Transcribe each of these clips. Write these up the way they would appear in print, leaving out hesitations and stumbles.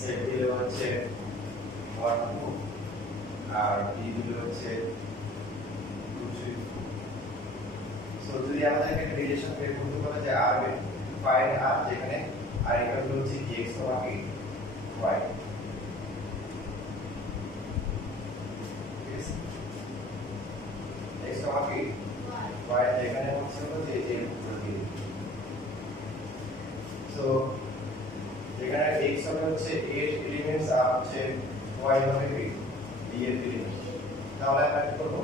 Set দিলে হচ্ছে 1 2 আর D দিলে হচ্ছে 2 3 4 সো যদি আমাদেরকে রিলেশন বের করতে বলে যে আর ফাইন্ড আর যেখানে আর এটা হচ্ছে কি x কি y x কি y যেখানে হচ্ছে যে উত্তর দিয়ে সো যেখানে x হচ্ছে 8 এলিমেন্টস আর হচ্ছে y হবে কি d এর এলিমেন্ট তাহলে আমরা কি করব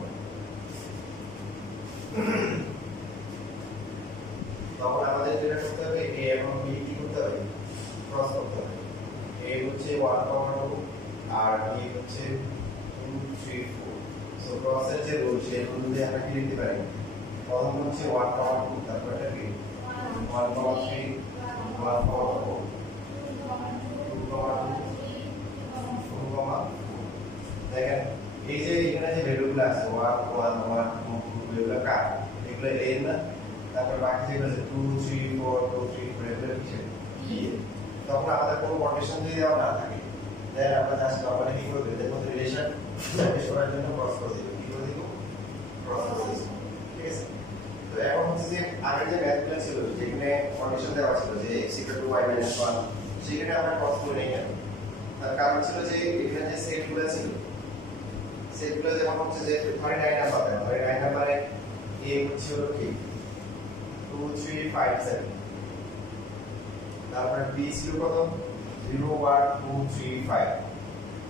তখন আমাদের যেটা করতে হবে a এবং b কি করতে হবে ক্রস করতে হবে a হচ্ছে 1,2 আর b হচ্ছে 2 3 4 সো ক্রসের যে রুল সেই রুল দিয়ে আমরা কি লিখতে পারি প্রথম হচ্ছে 1,2 তারপর এটা কি 1,3 1,4 দেখেন এই যে এখানে যে ভ্যালুগুলো আছে 1 1 1 2 এগুলো কার এগুলো a না তারপর বাকি যেগুলো আছে 2 3 4 2 3 4 এগুলো কিসের b তখন আমাদের কোনো কন্ডিশন যদি দেওয়া না থাকে দেন আমরা জাস্ট নরমালি কি করব এদের মধ্যে রিলেশন স্টাবলিশ করার জন্য ক্রস করে দিব কি করে দিব ক্রস করে দিব ঠিক আছে তো এখন হচ্ছে যে আগের যে ম্যাথগুলো ছিল যেখানে কন্ডিশন দেওয়া ছিল যে x y - 1 সেখানে আমরা ক্রস করে নেই কেন তার কারণ ছিল যে এখানে যে সেটগুলো ছিল সেটগুলো যেমন হচ্ছে যে 39 নাম্বার 39 নাম্বারে a হচ্ছে হলো কি 2 3 5 7 তারপর b ছিল কত 0 1 2 3 5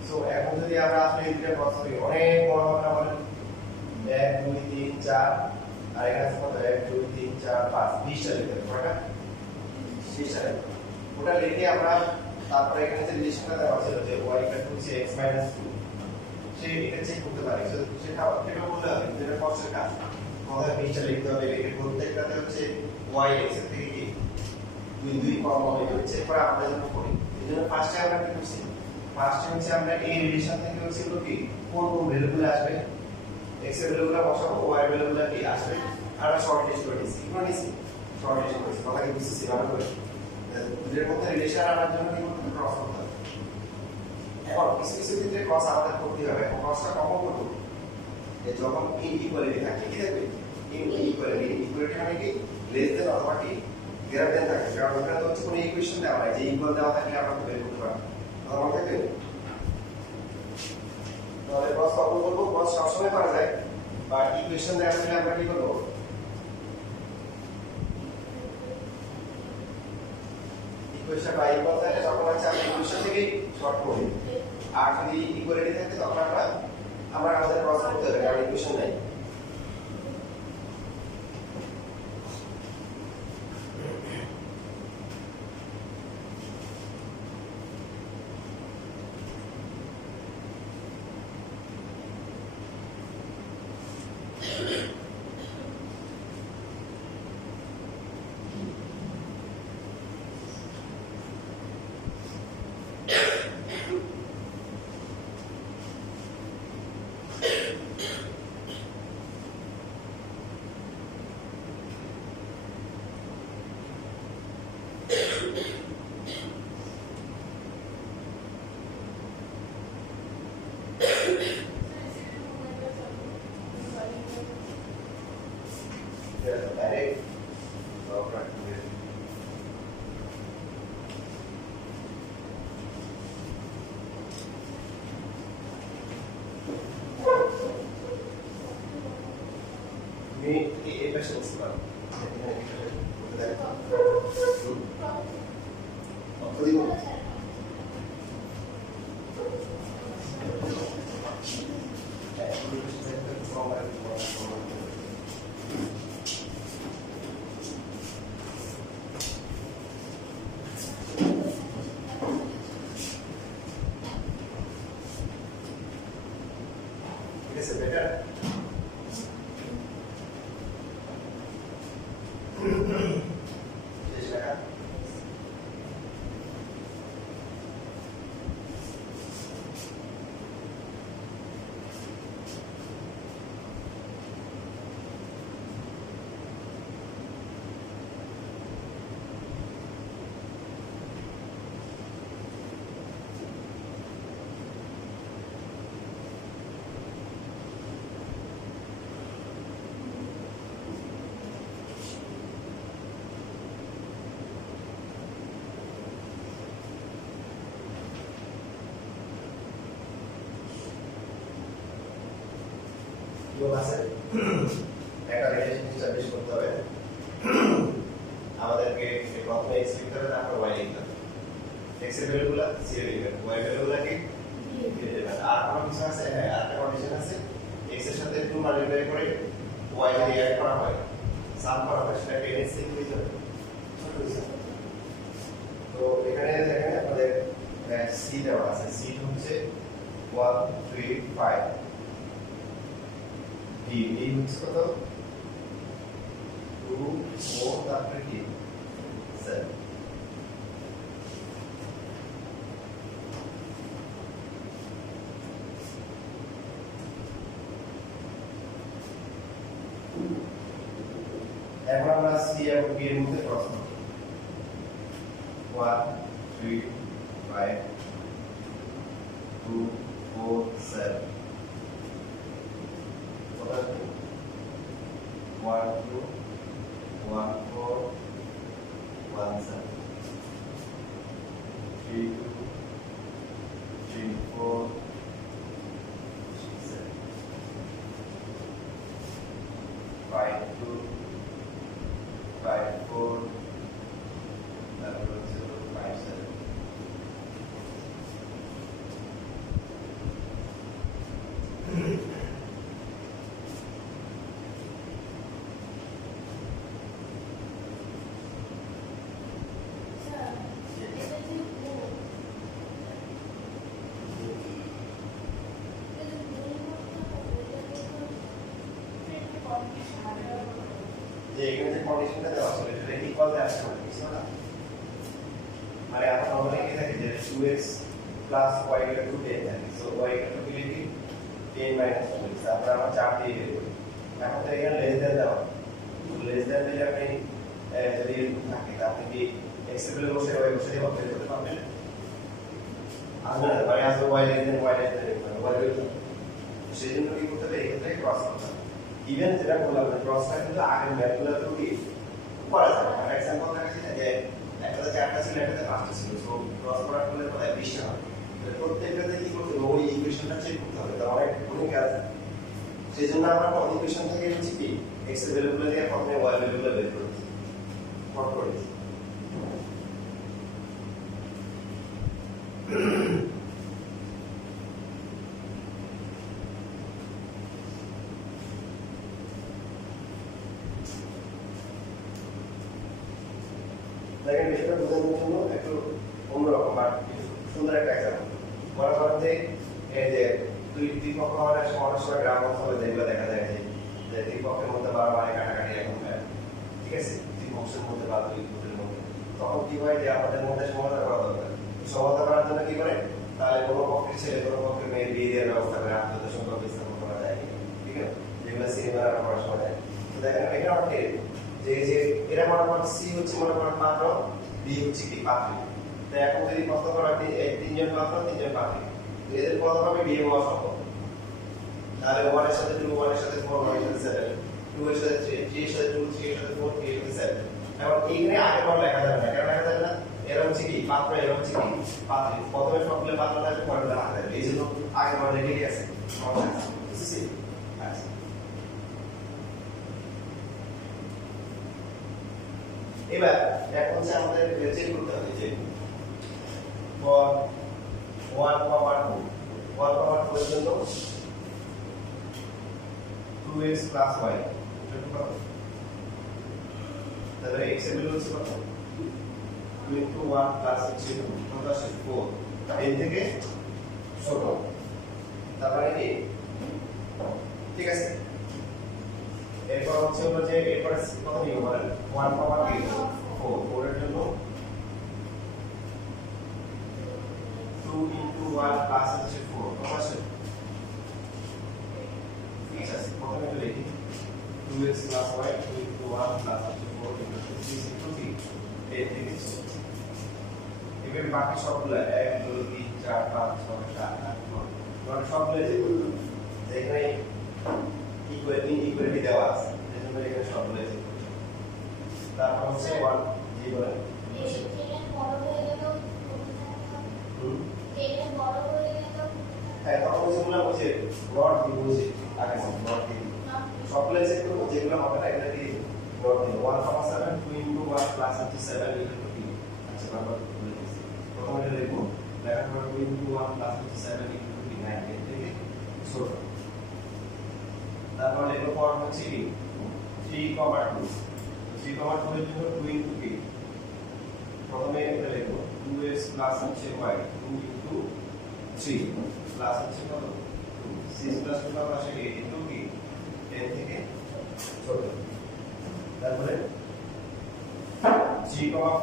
সো এখন যদি আমরা আসলে এটা ক্রস করি অনেক বড় হবে বলেন 1 2 3 4 আর এখানে আছে কত 1 2 3 4 5 20টা লিখতে হবে কয়টা 20টা লিখতে ওটা লিখে আমরা তারপরে এখানে যে রিলেশনটা দেওয়া ছিল যে y হচ্ছে x - 2 সে এটা চেক করতে পারে সেটা বলতে হবে যেটা কষ্টের কাজ আমাদের 20টা লিখতে হবে লিখে প্রত্যেকটাতে হচ্ছে y x এর থেকে কি 2 2 কম হবে এটা চেক করে আমরা যখন করি এজন্য ফার্স্টে আমরা কি করছি ফার্স্টে হচ্ছে আমরা এই রিলেশন থেকে হচ্ছে কি কোন কোন ভ্যালুগুলো আসবে x এর ভ্যালুগুলো বসাবো y এর ভ্যালুগুলো কি আসবে আর শর্ট লিস্ট করে দিছি কি করে দিছি শর্ট লিস্ট করেছি কথা কি বুঝতেছি ভালো করে দুটোর মধ্যে রিলেশন আনার জন্য কি করতে ক্রস করতে হবে এখন কিছু কিছু ক্ষেত্রে ক্রস আমাদের করতে হবে এবং ক্রসটা কখন করব যে যখন ইনইকুয়ালিটি থাকে কি দেখবে ইনইকুয়ালিটি মানে কি লেস দেন অথবা কি গ্রেটার দেন থাকে কারণ ওখানে তো হচ্ছে কোনো ইকুয়েশন দেওয়া নাই যে ইকুয়াল দেওয়া থাকলে আমরা বের করতে পারবো তখন থাকে তাহলে ক্রস কখন করব ক্রস সবসময় করা যায় বা ইকুয়েশন দেওয়া থাকলে আমরা কি করব ইকুয়েশন বা ইকুয়াল থাকে তখন হচ্ছে আমরা ইকুয়েশন থেকে শর্ট করি আর যদি ইকুয়ালিটি থাকে তখন আমরা আমাদের ক্রস করতে হবে কারণ ইকুয়েশন নাই Is it better? যোগ আছে একটা রিলেশন এস্টাবলিশ করতে হবে আমাদেরকে প্রথমে x লিখতে হবে তারপর y লিখতে হবে x এর ভ্যালুগুলো 0 লিখবেন y এর ভ্যালুগুলো কি দিয়ে দেবেন আর কোনো কিছু আছে হ্যাঁ আরেকটা কন্ডিশন আছে x এর সাথে 2 মাল্টিপ্লাই করে y যদি অ্যাড করা হয় সাম করা হয় সেটা 10x লিখতে হবে ছোট হিসাব তো এখানে দেখেন আমাদের c দেওয়া আছে c হচ্ছে 1 3 5 d হচ্ছে কত 2 4 তারপরে কি 7 এখন আমরা c এবং b এর মধ্যে ক্রস করব 1 3 5 2 4 7 1 2 1 4 1 7 3 2 3 4 7 5 2 5 4 তারপর হচ্ছে 5 7 যে এখানে যে কন্ডিশনটা দেওয়া আছে এটা ইকুয়াল দেওয়া আছে কিছু না মানে আমরা নরমালি কি থাকে যে 2x y equal to 10 থাকে সো y equal to কি 10 minus 1 তারপর আমরা 4 দিয়ে বের করি এখন তো এখানে লেস দ্যান দেওয়া লেস দ্যান দিলে আপনি যদি এরকম থাকে তাহলে কি x এর ভ্যালু বসে y বসে দিয়ে বের করতে পারবেন আসলে মানে আসলে y লেস দ্যান y বের করতে সেজন্য কি করতে হবে এক্ষেত্রে ক্রস করতে হবে ইভেন যেটা বললাম ক্রসটা কিন্তু আগের ম্যাথগুলো তো কি করা যাবে ফর এক্সাম্পল দেখা যাচ্ছে যে একটাতে 4টা ছিল একটাতে 5টা ছিল সো ক্রস প্রোডাক্ট করলে কত 20টা হবে তো প্রত্যেকটাতে কি করতে হবে ওই ইকুয়েশনটা চেক করতে হবে তো অনেক অনেক কাজ সেজন্য আমরা কোন ইকুয়েশন থেকে হচ্ছে কি x এর ভ্যালুগুলো দিয়ে প্রথমে y এর ভ্যালুগুলো বের করছি ফট করেছি দেখেন বিষয়টা বোঝানোর জন্য একটু অন্যরকম আর সুন্দর একটা এক্সাম্পল মনে করেন যে এই যে দুই পক্ষ অনেক সময় গ্রাম অঞ্চলে যেগুলো দেখা যায় যে দুই পক্ষের মধ্যে বারবার কাটাকাটি এখন হয় ঠিক আছে দুই পক্ষের মধ্যে বা দুই গ্রুপের মধ্যে তখন কি হয় যে আমাদের মধ্যে সমাধান করা দরকার সমাধান করার জন্য কি করে তাহলে কোনো পক্ষের ছেলে কোনো পক্ষের মেয়ের বিয়ে দেওয়ার ব্যবস্থা করে আত্মীয়তা সম্পর্ক স্থাপন করা যায় ঠিক আছে যেগুলো সিনেমার পড়াশোনা যায় তো দেখেন এখানে অনেক যে এরা মনে করেন সি হচ্ছে মনে করেন পাত্র বি হচ্ছে কি পাত্রী তো এখন যদি প্রশ্ন করা এই তিনজন পাত্র তিনজন পাত্রী এদের কোনোভাবে বিয়ে হওয়া সম্ভব তাহলে 1 এর সাথে 2 1 এর সাথে 4 1 এর সাথে 7 2 এর সাথে 3 3 এর সাথে 2 3 এর সাথে 4 3 এর সাথে 7 এখন এইখানে আগে পর লেখা যাবে না কেন লেখা যাবে না এরা হচ্ছে কি পাত্র এরা হচ্ছে কি পাত্রী প্রথমে সবগুলো পাত্র থাকে পরে লেখা যাবে এই জন্য আগে পর লিখে আছে বুঝছিস আচ্ছা এবার এখন হচ্ছে আমাদের চেক করতে হবে যে for 1 2 1 এর জন্য 2x y এটা কত তাহলে x এর ভ্যালু হচ্ছে কত 2 into 1 plus হচ্ছে কত আসে 4 এর থেকে ছোট তারপরে কি ঠিক আছে এরপর হচ্ছে হলো যে এরপর কত নিব বলেন 1 4 4 এর জন্য 2 into 1 plus হচ্ছে 4 কত আসে ঠিক আছে প্রথমে একটু লিখি 2x plus y 2 into 1 plus 4 into 6 into 3 এই থেকে এবারে বাকি সবগুলো 1 2 3 4 5 6 7 8 9 মানে সবগুলো যেখানে ইকুয়ালিটি দেওয়া আছে এজন্য এখানে সবগুলো আছে তারপর হচ্ছে 1 জি বলেন এটা বড় হয়ে গেল এটা বড় হয়ে গেল হ্যাঁ তখন যেগুলো হচ্ছে রড দিয়ে বুঝি আগে রড দিয়ে সবগুলো চেক করব, যেগুলো হবে না এগুলোকে নোট দিন। 1,7 2 into 1 প্লাস হচ্ছে 7 equal to 3। আচ্ছা বারবার বলে দিচ্ছি, প্রথমে এটা লিখবো, লেখার পর 2 into 1 প্লাস হচ্ছে 7 equal to 3, হ্যাঁ এর থেকে ছোট। তারপর লিখবো পর হচ্ছে কি 3, 2 3, 2 এর জন্য 2 into 3, প্রথমে এটা লিখবো 2x প্লাস হচ্ছে y 2 into 3 প্লাস হচ্ছে কত 6 প্লাস 2 পাওয়ার আসে 8 into কি 10 থেকে ছোট। তারপরে 3, 4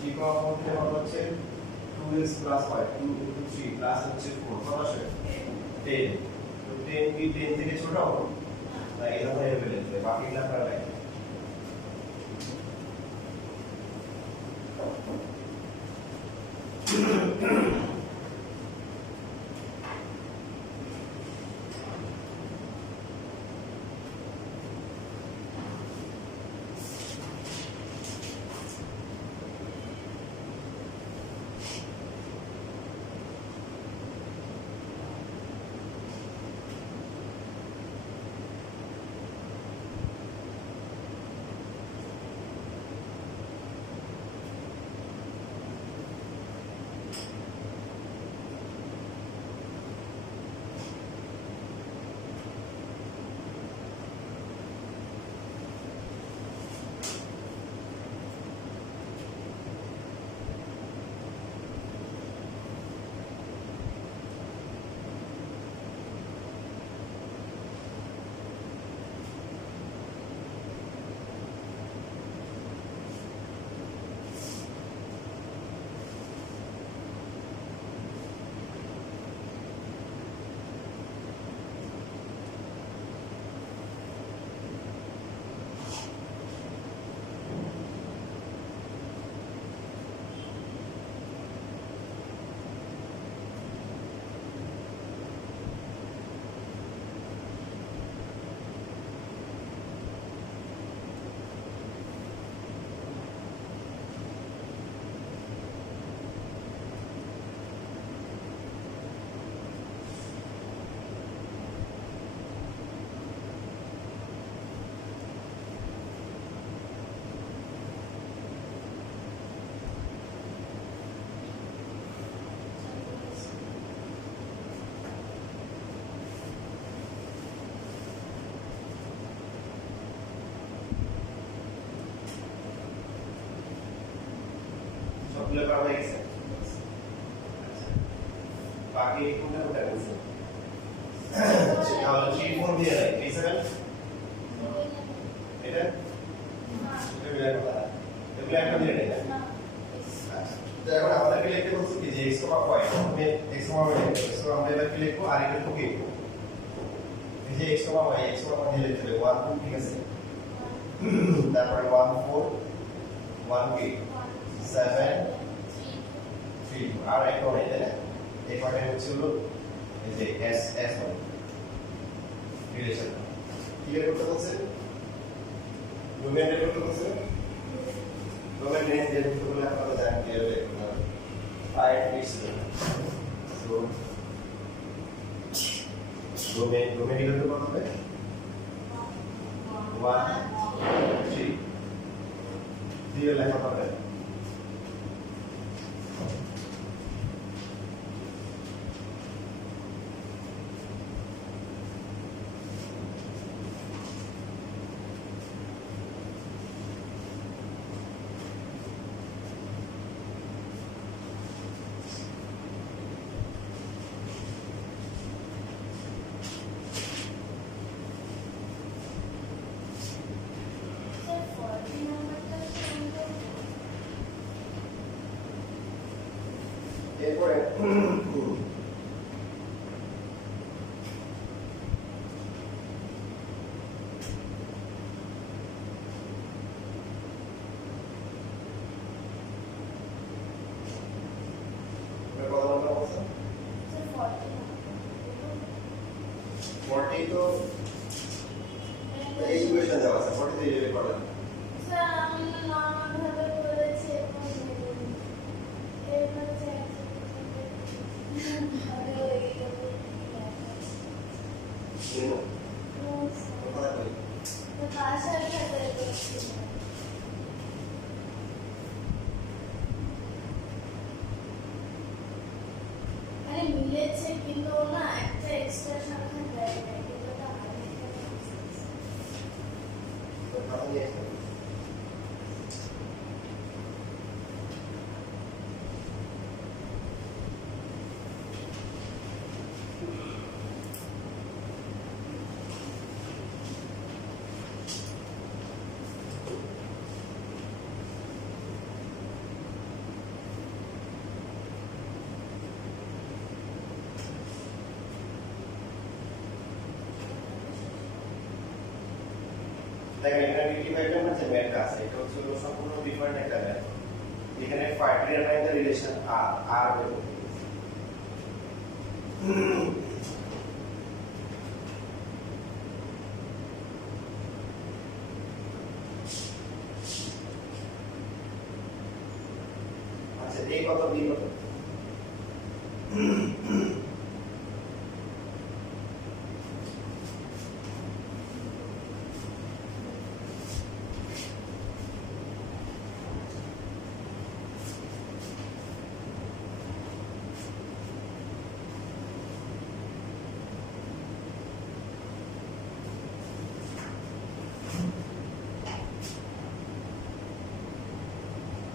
3, 4 তে কত হচ্ছে 2x plus y 2 into 3 plus হচ্ছে 4 কত আসে 10। তো 10 কি 10 থেকে ছোট না এই ধরনের এলিমেন্ট বাকিগুলো আপনারা লিখেন। সবগুলো করা হয়ে গেছে। বাকি কোনটা কোনটা বলছো তাহলে 3 4 দিয়ে রাখ 3 7 এটা এটা বিলা কথা এগুলো একটা দিয়ে রাখ। আচ্ছা তো এখন আমাদেরকে লিখতে বলছি কি যে x, y আমি x, y লিখবো, সো আমরা এবার কি লিখবো আর এটা তো কি এই যে x, y দিয়ে লিখতে হবে 1 2 ঠিক আছে, তারপরে 1 4 1 কি 7 3 আর একটা নেই তাই না, এই পার্টে হচ্ছে হলো এই যে s হবে রিলেশন ক্লিয়ার করতে বলছে, ডোমেন বের করতে বলছে, ডোমেন নেম দিয়ে করতে বলে আপনারা জানেন ক্লিয়ার বের করতে হবে 5 pix. So domain equal to কত হবে 1 3 দিয়ে লেখা হবে এরপরে কত নম্বর বলছেন 40 তো এই ইকুয়েশন দেওয়া আছে 40 দিয়ে বের করা স্যার আমি নরমাল ভাবে করেছি এরপর ছিল এখানে মিলেছে কিন্তু না একটা এক্সট্রা সংখ্যা দেয় নাই কিন্তু এটা আগে থেকে তো কথা নিয়ে আসতে হবে। দেখেন এখানে 55 টা হচ্ছে ম্যাথ আছে, এটা হচ্ছে সম্পূর্ণ ডিফারেন্ট একটা ম্যাথ। এখানে ডিটারমাইন দ্য রিলেশন আর বের করতে হবে। আচ্ছা a কত b কত?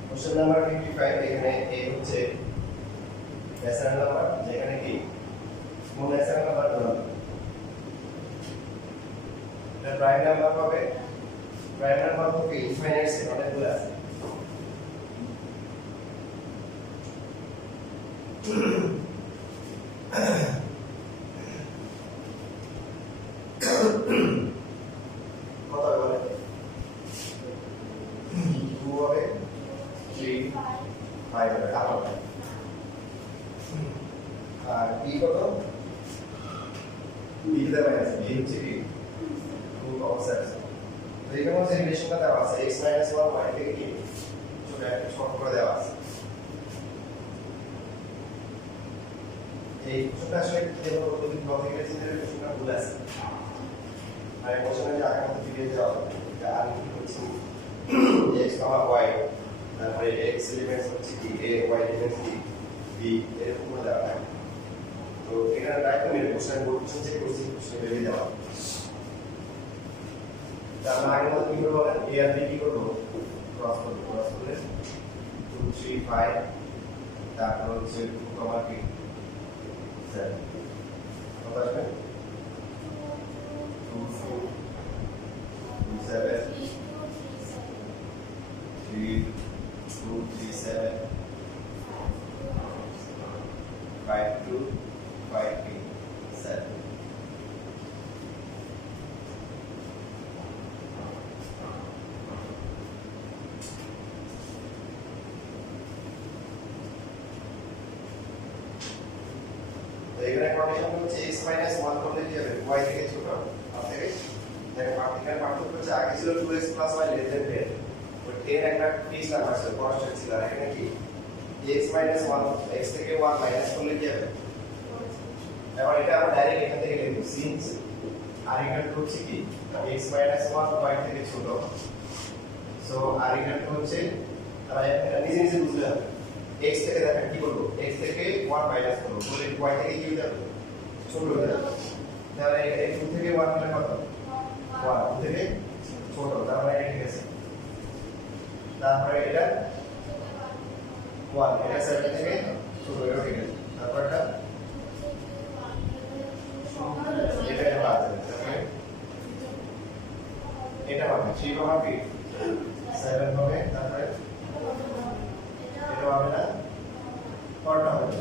কোশ্চেন নাম্বার 55 এখানে a হচ্ছে ন্যাচারাল নাম্বার, যেখানে কি মূল ন্যাচারাল নাম্বার ধরুন এটা প্রাইম নাম্বার হবে। প্রাইম নাম্বার তো কি ইনফাইনাইট সেট অনেকগুলো আছে। কত হবে বলেন? 2 হবে, 3 5 হবে, আবার আর b কত? b তে মাইনাস b হচ্ছে কি 2 কমন আছে। তো এখানে হচ্ছে রিলেশনটা দেওয়া আছে x - 1 y থেকে কি ছোট একটা শর্ট করে দেওয়া আছে। এই কোশ্চেনটা আসলে কেবল যদি লজিক্যাল চিন্তার কোশ্চেনটা ভুল আছে। আর এই কোশ্চেনে যে আগে মতো ফিরে যাওয়া হবে যে আর কি হচ্ছে x, y, তারপরে x এলিমেন্টস হচ্ছে কি a, y এলিমেন্টস কি b, এরকম করে দেওয়া হয়। তো এখানে রাইট মিলে কোশ্চেন বলছেন যে কোশ্চেন বেরিয়ে দেওয়া। আমরা আগের মতো কি করবো বলেন? a আর b কি করবো? ক্রস করবো। ক্রস করলে 2 3 5, তারপর হচ্ছে 2 কমা কি 7 কত আসবে? 2 4 2 7 3 2 3 7 5 2 5 7। এখানে কন্ডিশন হচ্ছে x - 1 করলে কি হবে? y থেকে ছোট আর থেকে দেখো পার্টিকুলার পার্থক্য হচ্ছে আগে ছিল 2x + y < 10 ওই 10 একটা ফিক্স নাম্বার ছিল, কনস্ট্যান্ট ছিল। আর এখানে কি x - 1 x থেকে 1 মাইনাস করলে কি হবে? এবার এটা আমরা ডাইরেক্ট এখান থেকে লিখব সিন্স আর ইকুয়াল টু হচ্ছে কি x - 1 y থেকে ছোট। সো আর ইকুয়াল টু হচ্ছে আমরা এটা নিজে নিজে বুঝলে হবে। x থেকে দেখেন কি করব? x থেকে 1 মাইনাস করব, বলে y থেকে কি হয়ে যাবে? ছোট হয়ে যাবে। তাহলে এই 2 থেকে 1 হলে কত? 1 2 থেকে ছোট, তার মানে এটা ঠিক আছে। তারপরে এটা 1 এটা 7 থেকে ছোট, এটা ঠিক আছে। তারপর এটা এটা বাদ দেবে, তারপরে এটা হবে 3 কমা কি 7 হবে, তারপরে এটা হবে না, কয়টা হবে?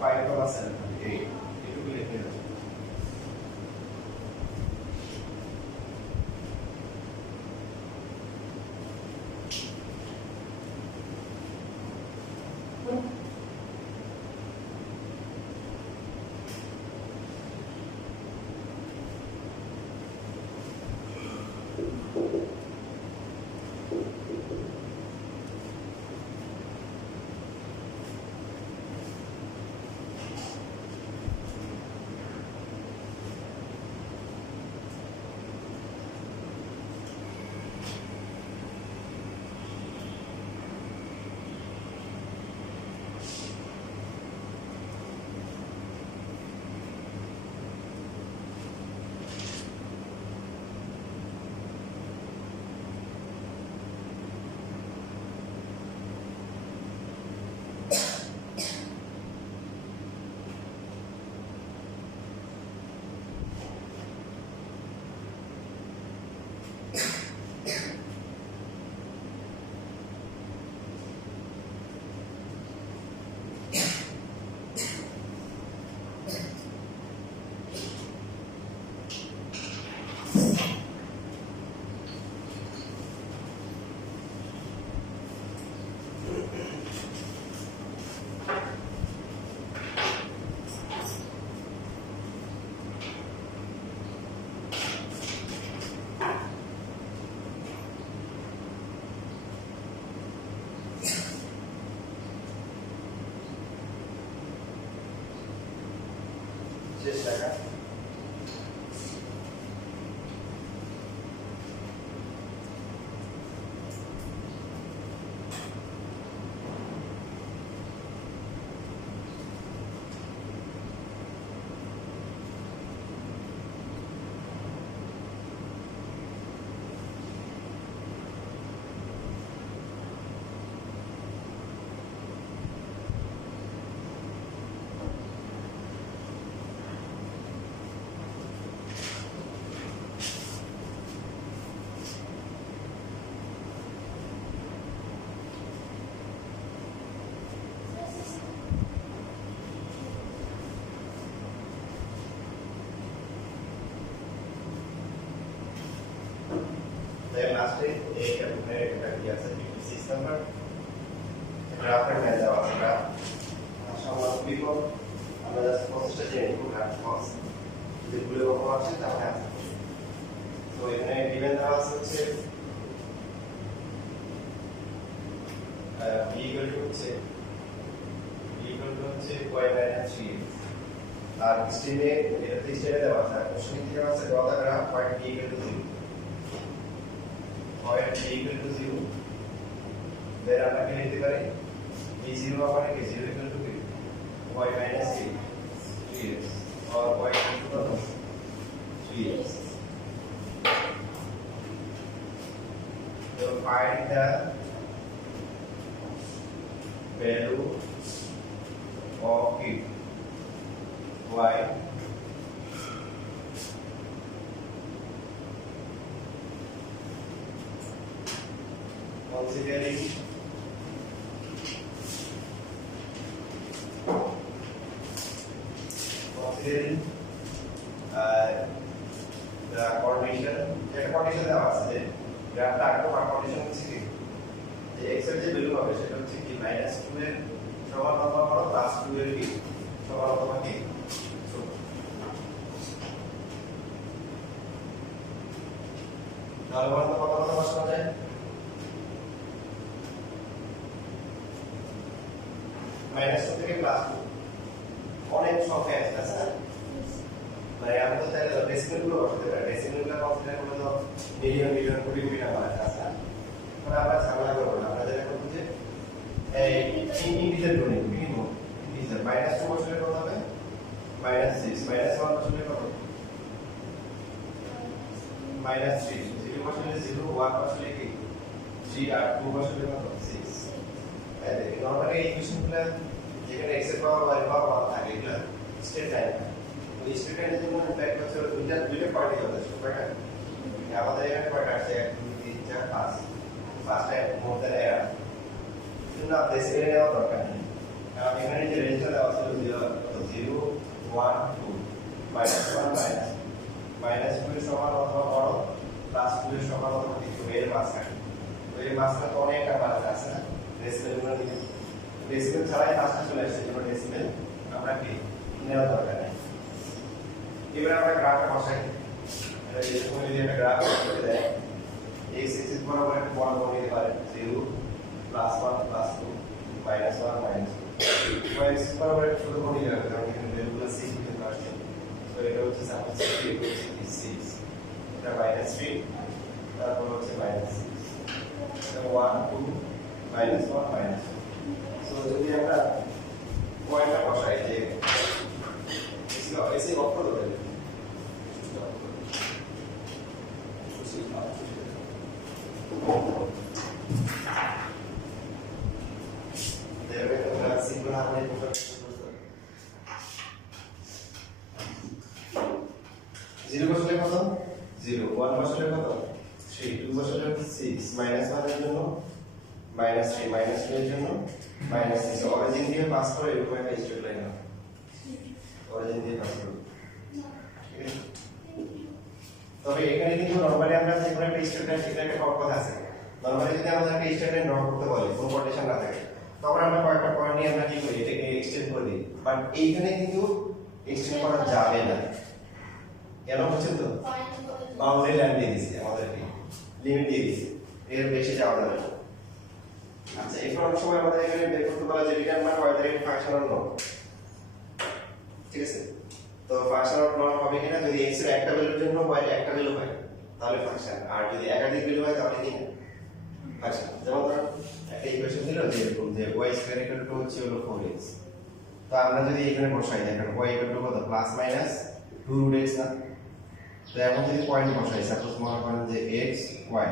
5 কমা 7 এই এটুকু লিখে দাও। শেষ লেখা then last day एक अपने कर दिया सर 56 नंबर ग्राफ में मैं जवाब ग्राफ शामिल भी को আমরা জাস্ট প্রসেসটা জেনে নিব গ্রাফ কস যদি ভুলে কখনো আসে তাহলে আসবে তো এখানে গিভেন দেওয়া হচ্ছে b ইকুয়াল টু হচ্ছে y-3 আর স্ট্রিমে এটা স্ট্রিমে দেওয়া আছে কোশ্চেন দেওয়া আছে draw the graph point b equal to 0 point b equal to 0 then আমরা কি লিখতে পারি b0 মানে কি 0 equal to y minus 3x or y equal to 3x so find the value of it y considering the condition দেওয়া আছে যে গ্রাফটা আগে কন্ডিশন হচ্ছে কি যে x এর যে ভ্যালু হবে সেটা হচ্ছে কি -2 এর সমান অথবা বড় +2 এর কি সমান অথবা কি ছোট তাহলে বলতো কত কত বসানো যায় -2 থেকে +2 অনেক সংখ্যা আছে না মানে আমি তো তাহলে ডেসিমেল গুলো বসাতে পারি ডেসিমেলটা কনসিডার করলে তো মিলিয়ন মিলিয়ন কোটি কোটি টাকা আছে না মানে আমরা ঝামেলা করব না আমরা যেটা করব যে এই ইন্টিজার গুলো নিব ইন্টিজার -2 বসলে কত হবে -6 -1 বসলে কত -3 0 বসলে 0 1 বসলে কি 3 আর 2 বসলে কত 6 এই নরমালি এই ইকুয়েশনগুলো যেখানে x এর পাওয়ার y এর পাওয়ার 1 থাকে এগুলো স্টেট লাইন এই স্টেট লাইনের জন্য ইমপ্যাক্ট হচ্ছে দুইটা পয়েন্টই যথেষ্ট তাই না আমাদের এখানে কয়টা আছে 1 2 3 4 5 ফার্স্ট মোর দ্যান এরা কিন্তু না ডেসিমেল নেওয়া দরকার নেই কারণ এখানে যে রেঞ্জটা দেওয়া ছিল 0 1 2 -1 -2 এর সমান অথবা বড় +2 এর সমান অথবা কিছু এর মাঝখানে তো এই মাঝখানে তো অনেক নাম্বার আছে না ডেসিমেল গুলো দিতে ডেসিমেল ছাড়াই কাজটা চলে আসছে যেন ডেসিমেল আমরা কি নেওয়া দরকার নেই এবার আমরা গ্রাফটা বসাই এটা যেরকম যদি একটা গ্রাফ করে দেয় x এক্সিস বরাবর একটা বড় কোণ নিতে পারে 0 +1 +2 -1 -2 y এক্সিস বরাবর একটা ছোট কোণ নিতে হবে কারণ এখানে ভ্যালুগুলো 6 দিতে পারছে তো এটা হচ্ছে সাপোজ 6 এটা -3 তারপর হচ্ছে -6 এটা 1 2 -1 -2 সো যদি আমরা পয়েন্টটা বসাই যে ऐसे ऑफ कर दो पहले देवे तो ग्राफ सिंपल हमने ऊपर 0 বসলে কত 0 1 বসলে কত 3 2 বসলে 6 -1 এর জন্য -3 -2 এর জন্য -6 অরিজিন দিয়ে পাস করে এরকম একটা স্ট্রেট লাইন হবে অরিজিন দিয়ে পাস করব ঠিক আছে তবে এখানে কিন্তু নরমালি আমরা যে কোনো একটা স্ট্রেট লাইন সেটা একটা কথা আছে নরমালি যদি আমাদের একটা স্ট্রেট লাইন ড্র করতে বলে কোনো কন্ডিশন না থাকে তখন আমরা কয়েকটা পয়েন্ট নিয়ে আমরা কি করি এটাকে এক্সটেন্ড করে দিই বাট এইখানে কিন্তু এক্সটেন্ড করা যাবে না কেন বুঝছেন তো বাউন্ডারি লাইন দিয়ে দিয়েছি আমাদেরকে লিমিট দিয়ে দিয়েছি এর বেশি যাওয়া যাবে না আচ্ছা এরপর অনেক সময় আমাদের এখানে বের করতে বলা যে রিটার্ন মান হয় দ্যাট ফাংশনাল নো ঠিক আছে তো ফাংশন অফ নর্ম হবে কিনা, যদি x এর একটা ভ্যালুর জন্য y এর একটা ভ্যালু হয় তাহলে ফাংশন, আর যদি একাধিক ভ্যালু হয় তাহলে কি ফাংশন। যেমন ধরুন একটা ইকুয়েশন দিল যে এরকম যে y স্কয়ার ইকুয়াল টু হচ্ছে হলো 4x, তো আমরা যদি এখানে বসাই দেখেন y ইকুয়াল টু কত প্লাস মাইনাস 2 রুট x না, তো এখন যদি পয়েন্ট বসাই সাপোজ মনে করেন যে x y,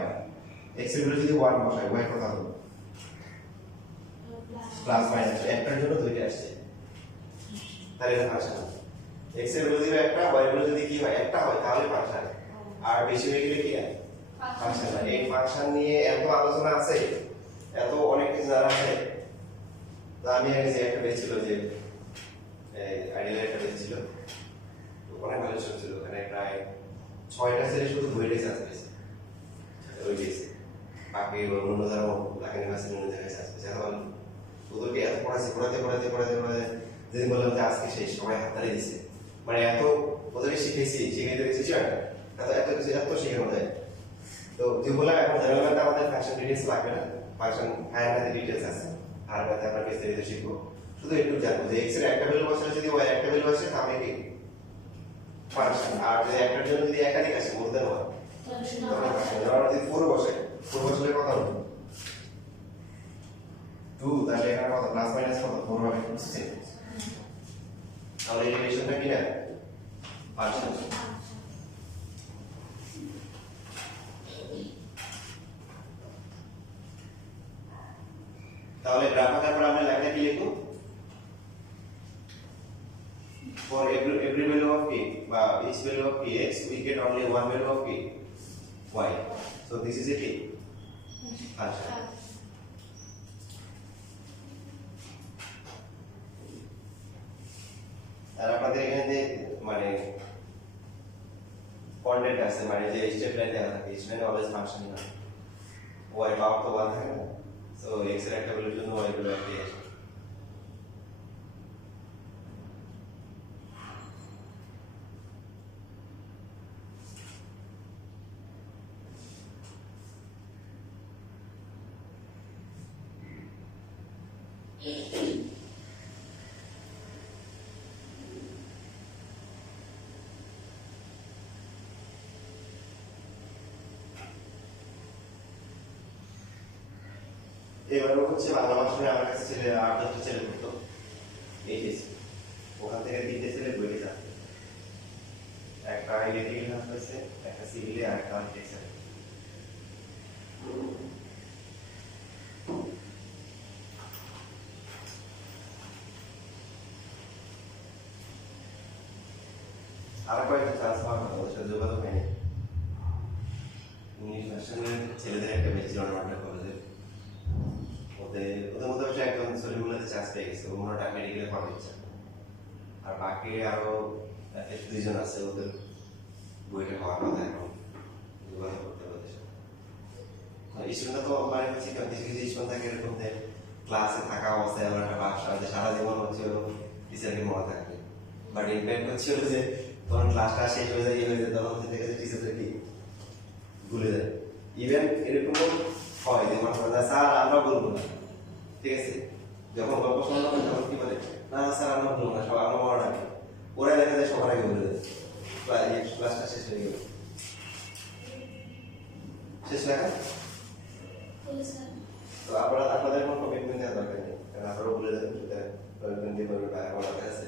x এর ভ্যালু যদি 1 বসাই y কত হবে প্লাস মাইনাস, একটার জন্য দুইটা আসছে তাহলে এটা ফাংশন। x এর ভ্যালু যদি একটা, y এর ভ্যালু যদি কি হয় একটা হয় তাহলে ফাংশন, আর বেশি হয়ে গেলে কি হয় ফাংশন। এই ফাংশন নিয়ে এত আলোচনা আছে, এত অনেক কিছু জানা আছে। তো আমি আগে যে একটা পেয়েছিল যে আইডিয়াল একটা পেয়েছিল, অনেক ভালো ছিল, ওখানে প্রায় 6টা সেলে শুধু বইটাই চান্স পেয়েছে, ওই পেয়েছে, বাকি অন্য যারা লাগানি মাসে অন্য জায়গায় চান্স পেয়েছে। এখন ওদেরকে এত পড়াচ্ছি, পড়াতে যেদিন বললাম যে আজকে শেষ, সবাই হাততালি দিচ্ছে, মানে এত ওদেরকে শিখাইতে গেছি এত কিছু এত শেখানো যায়। তো যে বললাম এখন জেনারেল ম্যাথে আমাদের ফাংশন ডিটেইলস লাগবে না, ফাংশন হায়ার ম্যাথে ডিটেইলস আছে, আর ম্যাথে আমরা বিস্তারিত শিখবো। শুধু একটু জানবো যে x এর একটা ভ্যালু বসালে যদি y এর একটা ভ্যালু আসে তাহলে কি ফাংশন, আর যদি একটার জন্য যদি একাধিক আসে মোর দেন হয় তাহলে ফাংশন। আমরা যদি 4 বসালে কত হবে 2, তাহলে এখানে কত প্লাস মাইনাস কত 4 হবে, বুঝছেন? তাহলে এই রিলেশনটা কি না ফাংশন। তাহলে গ্রাফ আকারে আমরা লেখা কি লিখব, for every value of k বা each value of kx we get only one value of k y, so this is a k function. আর আপনাদের এখানে যে মানে কন্টেন্ট আছে, মানে যে স্টেপ লাইন দেওয়া থাকে, স্টেপ লাইন অলওয়েজ ফাংশন না, y পাওয়ার তো 1 থাকে না, সো x এর একটা ভ্যালুর জন্য y ভ্যালু একটা আসে। এবারও হচ্ছে বাংলা ভাষায় আমার কাছে ছেলে 8-10টা ছেলে পড়তো, এইচএসসি, ওখান থেকে 3টে ছেলে বইতে যাচ্ছে, একটা ইলেকট্রিক্যাল ক্লাস হয়েছে, একটা সিভিলে, আর একটা আর্কিটেকচার। আর কয়েকটা চান্স পাওয়ার কথা, ওদের সাথে যোগাযোগ হয়নি। ইংলিশ ভার্সনের ছেলেদের একটা বেশি জনমানটা কলেজে, ওদের মধ্যে অবশ্য একজন সলিমুল্লাহতে চান্স পেয়ে গেছে, ও মনে হয় মেডিকেলে পড়ার ইচ্ছা, আর বাকি আরো 2জন আছে, ওদের বইটা হওয়ার কথা, এখন যোগাযোগ করতে হবে ওদের সাথে। স্টুডেন্টরা তো মানে হচ্ছে কিছু কিছু স্টুডেন্ট থাকে এরকম যে ক্লাসে থাকা অবস্থায় আমার একটা বাসা যে সারা জীবন হচ্ছে টিচারকে মনে থাকবে, বাট ইম্প্যাক্ট হচ্ছে যে তখন ক্লাসটা শেষ হয়ে যায়, হয়ে যায়, তখন হচ্ছে দেখে যে টিচারদের কি ভুলে যায়। ইভেন এরকম হয় যে মনে করেন স্যার আমরা বলবো না, ঠিক আছে, যখন গল্প শোনানো হয় তখন কি বলে না স্যার আমরা বলবো না, সব আমরা মনে রাখি, ওরা দেখা যায় সবার আগে বলে দেয়, ক্লাসটা শেষ হয়ে গেল, শেষ লেখা। তো আপনাদের কোনো কমিটমেন্ট দেওয়ার দরকার নেই, কারণ আপনারা বলে দেবেন সেটা কমিটমেন্ট দিয়ে করবে, আমার কাছে আছে।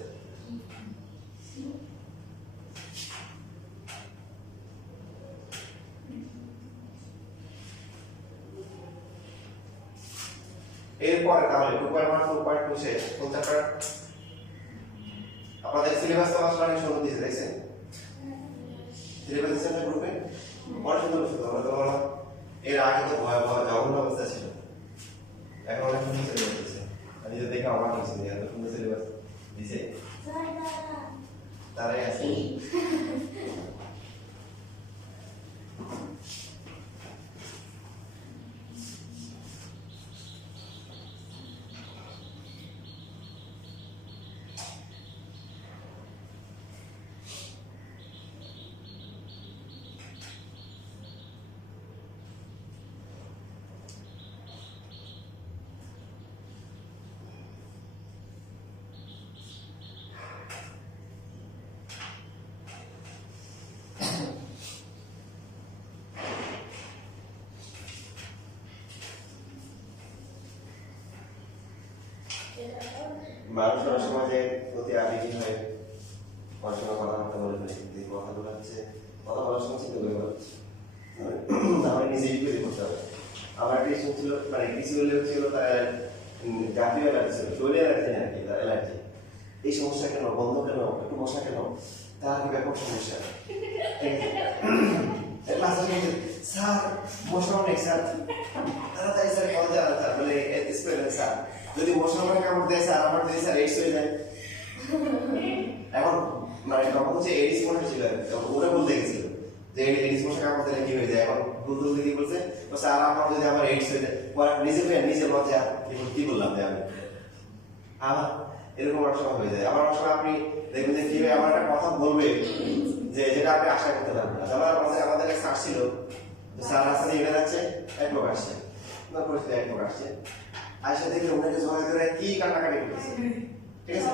এরপরে তাহলে 2.1 2.2 শেষ, কোন চ্যাপ্টার আপনাদের সিলেবাস তো আসলে অনেক সুন্দর দিয়েছে, দেখছেন সিলেবাস দিয়েছেন না গ্রুপে, অনেক সুন্দর সুন্দর। আমরা তো বললাম এর আগে তো ভয়াবহ জঘন্য অবস্থা ছিল, এখন অনেক সুন্দর সিলেবাস দিয়েছে, আমি যে দেখে অবাক হয়েছি এত সুন্দর সিলেবাস দিয়েছে, তারাই আছে। মানুষ অনেক সময় যে প্রতি আবেগী হয়, অনেক সময় কথাবার্তা বলে ফেলে, কিন্তু এই কথাগুলো হচ্ছে কথা বলার সময় চিন্তা করে বলা হচ্ছে আমার নিজেই তৈরি করতে হবে। আমার একটা ইস্যু ছিল, মানে কিছু হলে ছিল তার জাতীয় অ্যালার্জি ছিল, শরীরে অ্যালার্জি আর কি, তার অ্যালার্জি। এই সমস্যা কেন, বন্ধ কেন, একটু মশা কেন, তার কি ব্যাপক সমস্যা। স্যার মশা অনেক স্যার, তাড়াতাড়ি স্যার কল দেওয়া স্যার, বলে স্যার যদি মশা আমাকে কামড় দেয় স্যার, আমার যদি স্যার এইডস হয়ে যায়। এখন মানে তখন হচ্ছে এইডস মশা ছিল, ওরা বলতে গেছিল যে এইডস মশা কামড় দিলে কি হয়ে যায়। এখন বুলদুল দিদি বলছে স্যার আমার যদি আমার এইডস হয়ে যায়, নিজে লজ্জা কি বললাম যে আমি আমার এরকম অনেক সময় হয়ে যায়। আমার অনেক সময় আপনি দেখবেন যে কিভাবে আমার একটা কথা বলবে যে যেটা আপনি আশা করতে পারবেন না। আমাদের কাছে আসছিল স্যার রাস্তা দিয়ে হেঁটে যাচ্ছে, এক লোক আসছে, পরিস্থিতি এক লোক আসছে, আসে দেখে ওনাকে জড়াই ধরে কি কান্নাকাটি করতেছে, ঠিক আছে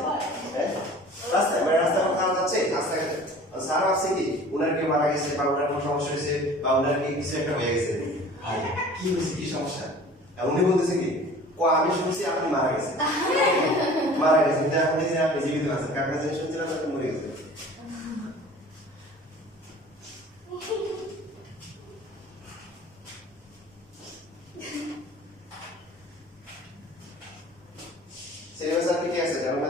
রাস্তায়, মানে রাস্তায় খারাপ যাচ্ছে, রাস্তায় স্যার আসছে কি ওনার কি মারা গেছে বা ওনার কোনো সমস্যা হয়েছে বা ওনার কি কিছু একটা হয়ে গেছে, ভাই কি হয়েছে, কি সমস্যা। উনি বলতেছে কি আমি শুনছি আপনি মারা গেছে, মারা গেছে, কিন্তু আপনি জীবিত আছেন, কার কাছে শুনছিলাম আপনি মরে গেছে। সিলেবাস আর কি আছে জানেন না?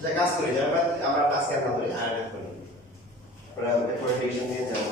যে কাজ করি জানেন, আমরা আজকে না ধরে আর একটা করি, আমরা একটা টেনশন দিয়ে যাবো।